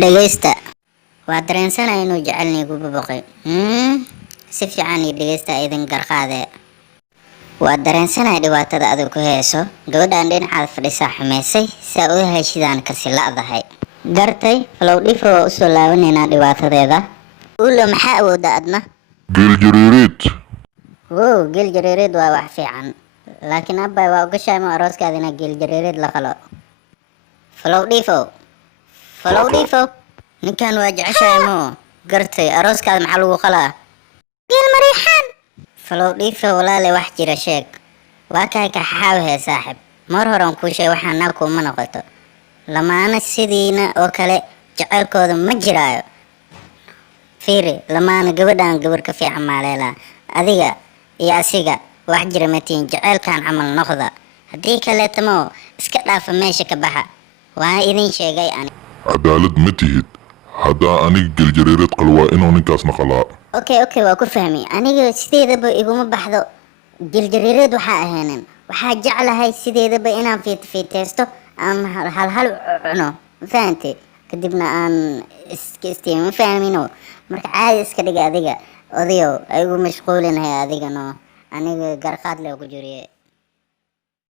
dhageysta waa dareensanahay inuu jecelni igu babaqay si fiican ii dhageysta idin garqaade waa dareensanahay dhibaatada adigu ku heeso gabadhan dhinacaad fadhisaa xumaysay saa u heshidaan kasi la'dahay gartay falow dhifo waa usoo laabanayna dhibaatadeeda ulo maxaa awooda adna geeljareereed wow geeljareereed waa wax fiican laakiin abbay waa ugashahay ma arooskaadina geeljareereed la qalo falow dhifo ninkan waa jeceshahay moo gartay arooskaada maxaa lagu qalaa geel mariixaan falow dhifo walaale wax jira sheeg waa kaay ka xaawahe saaxib mar horan kuu sheeg waxaa naa kuuma noqoto lamaana sidiina oo kale jaceylkooda ma jiraayo fiiri lamaana gabadhan gabar ka fiican maaleelaa adiga iyo asiga wax jira matiin jaceylkan camal noqda haddii kaleeta moo iska dhaafa meesha ka baxa waa idin sheegay ani cadaalad ma tihid haddaa aniga geeljareereed qal waa inuu ninkaasna qalaa okay waa ku fahmay aniga sideedaba iguma baxdo geeljareereed waxaa ahaynin waxaa jeclahay sideedaba inaan fiiteysto ama hal cuno fahantay kadibna aan iska istiimo ma fahmino marka caadi iska dhiga adiga odayow ay ugu mashquulinahay adigano aniga garqaad leh ku jiriye